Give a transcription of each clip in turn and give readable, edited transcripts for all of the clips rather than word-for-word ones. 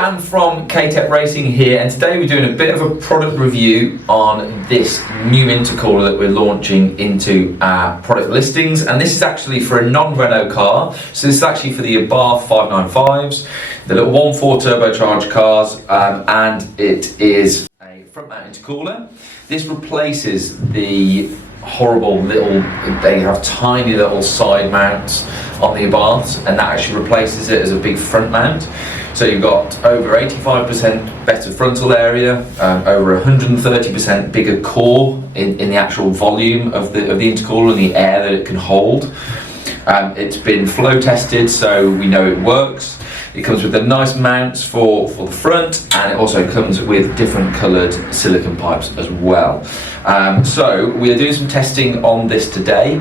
Dan from K-tec Racing here, and today we're doing a bit of a product review on this new intercooler that we're launching into our product listings. And this is actually for a non-Renault car, so this is actually for the Abarth 595s, the little 1.4 turbocharged cars, and it is a front mount intercooler. This replaces the horrible little, they have tiny little side mounts on the Abarths, and that actually replaces it as a big front mount. So you've got over 85% better frontal area, over 130% bigger core in the actual volume of the intercooler and the air that it can hold. It's been flow tested, so we know it works. It comes with the nice mounts for the front, and it also comes with different coloured silicone pipes as well. So we are doing some testing on this today.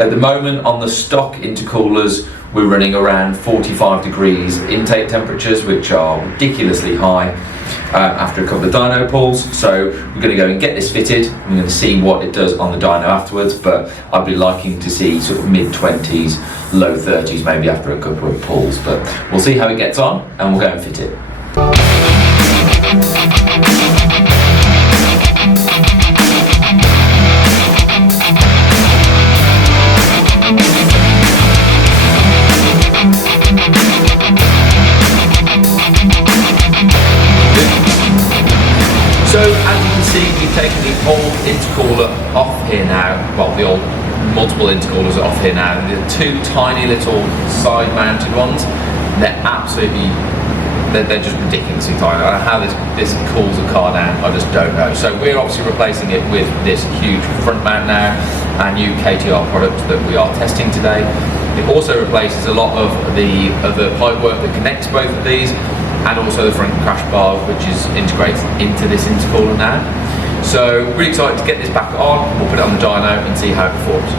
At the moment, on the stock intercoolers, we're running around 45 degrees intake temperatures, which are ridiculously high after a couple of dyno pulls. So we're going to go and get this fitted. I'm going to see what it does on the dyno afterwards, but I'd be liking to see sort of mid-20s, low 30s maybe after a couple of pulls. But we'll see how it gets on, and we'll go and fit it. So as you can see, we've taken the old intercooler off here now. Well, the old multiple intercoolers are off here now. The two tiny little side mounted ones, they're just ridiculously tiny. I don't know how this cools a car down, I just don't know. So we're obviously replacing it with this huge front mount now, our new KTR product that we are testing today. It also replaces a lot of the pipework that connects both of these, and also the front crash bar, which is integrated into this intercooler now. So really excited to get this back on. We'll put it on the dyno and see how it performs.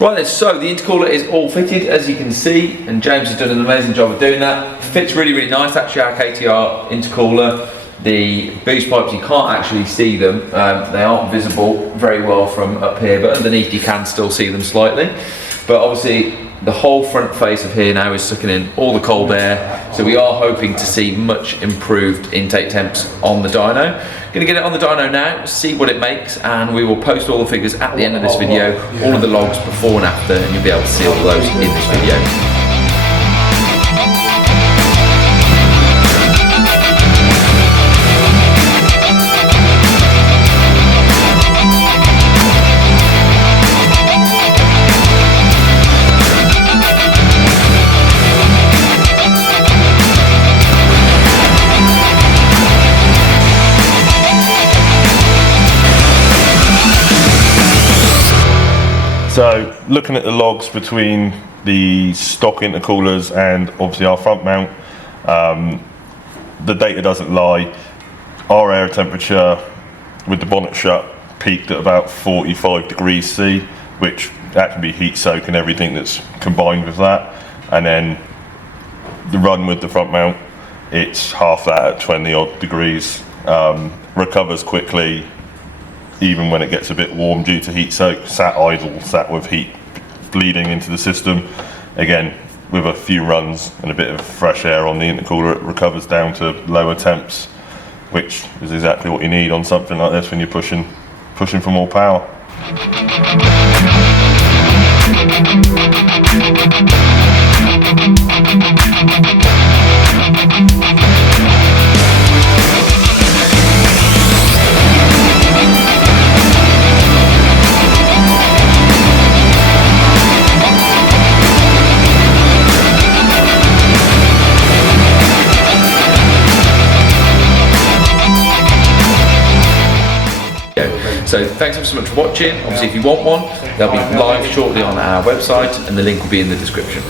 Right then, so the intercooler is all fitted, as you can see, and James has done an amazing job of doing that. Fits really, really nice. Actually, our KTR intercooler, the boost pipes, you can't actually see them. They aren't visible very well from up here, but underneath you can still see them slightly. But obviously, the whole front face of here now is sucking in all the cold air, so we are hoping to see much improved intake temps on the dyno. Going to get it on the dyno now, see what it makes, and we will post all the figures at the end of this video, all of the logs before and after, and you'll be able to see all those in this video. So looking at the logs between the stock intercoolers and obviously our front mount, the data doesn't lie. Our air temperature with the bonnet shut peaked at about 45 degrees C, which that can be heat soak and everything that's combined with that. And then the run with the front mount, it's half that at 20 odd degrees. Recovers quickly, even when it gets a bit warm due to heat soak. Sat idle, sat with heat bleeding into the system. Again, with a few runs and a bit of fresh air on the intercooler, it recovers down to lower temps, which is exactly what you need on something like this when you're pushing for more power. So thanks ever so much for watching. Obviously, if you want one, they'll be live shortly on our website, and the link will be in the description.